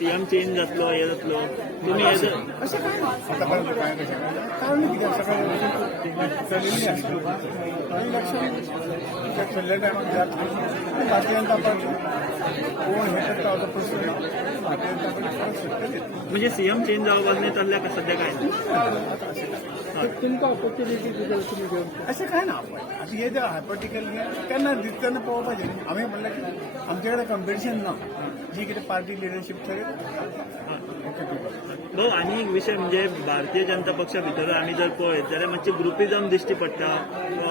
CM change जातलो हे जातलो तुम्ही हे जर अशें कांय ना आतापर्यंत कांय कशें कारण कित्याक सगळें चलिल्ली आसता इलेक्शन फुडल्या टायमार जाता भारतीय जनता पार्टी कोण हे करता हो प्रश्न ना भारतीय जनता पार्टी परत सत्तेर येतली म्हणजे सीएम चेंज जावपाक नाही जाल्ल्या सध्या काय ना तुमकां ऑपॉर्च्युनिटी दिल्यार तुमी घेवन अशें कांय ना आतां हे जे हायपोटिकल केन्ना दिता तेन्ना पळोवपाचें हांवें म्हणलें की आमचे कडेन कंपिटिशन ना जी कितें पार्टी लिडरशीप थंय भाऊ आणि एक विषय म्हणजे भारतीय जनता पक्षा भितर आम्ही जर पळयत जाल्यार मातशें ग्रुपिजम दिश्टी पडटा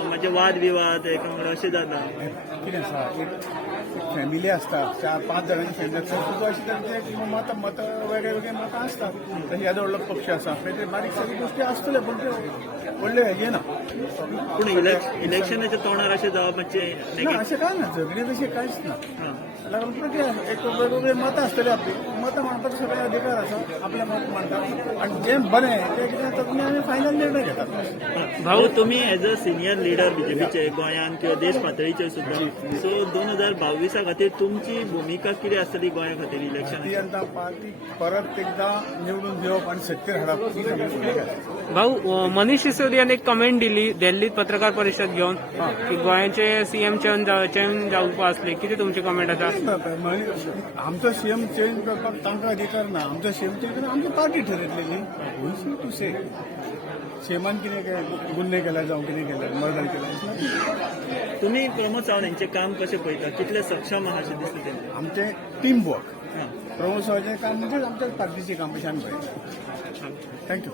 म्हणजे वाद विवाद एका वांगडा अशें जाता कितें आसा एक फॅमिली आसता 4-5 जाणांची फॅमिली आसता तुका अशें तांचे मत वेगळे वेगळे मतां आसतात तशें येदो व्हडलो पक्ष आसा ते बारीक सारीक गोश्टी आसतल्यो पूण ते व्हडले हेजे ना पूण इलेक्शनाच्या तोंडार अशें जावप मातशें ना अशें कांय ना झगडी तशें कांयच ना लागून प्रक्रिया एक वेगवेगळे मतां आसतले आपली मतां मांडपाचो सगळे अधिकार आसा आपलें मत मांडटा आनी जें बरें तें कितें जाता तुमी आमी फायनल निर्णय घेतात भाऊ तुम्ही एज अ सिनियर लिडर बीजेपीचे गोंयांत किंवा देश पातळीचेर सुद्दां सो 2022 खातीर तुमची भुमिका कितें आसतली गोंया खातीर इलेक्शन भारतीय जनता पार्टी परत एकदा निवडून दिवप आणि सत्तेर हाडप ही आमची भूमिका आहे. भाऊ मनीष सिसोदियान एक कमेंट दिली दिल्लीत पत्रकार परिषद घेऊन की गोंयाचे सीएम चेंज जावपा असले किती तुमची कमेंट आसा आमचो सीएम चेंज करपाक तांकां अधिकार ना आमचो सीएम चेंज करपाक आमची पार्टी ठरयतलेली टू से सीएमान कितें गुन्हे केला जावं कितें केलें मर्डर केलें तुम्ही प्रमोद सावंत यांचे काम कशें पळयता कितले सक्षम आहा अशें दिसता तें आमचें टीम वर्क प्रमोद सावंतचें काम म्हणजे आमच्या पार्टीचें काम अशें आमी पळयता थँक्यू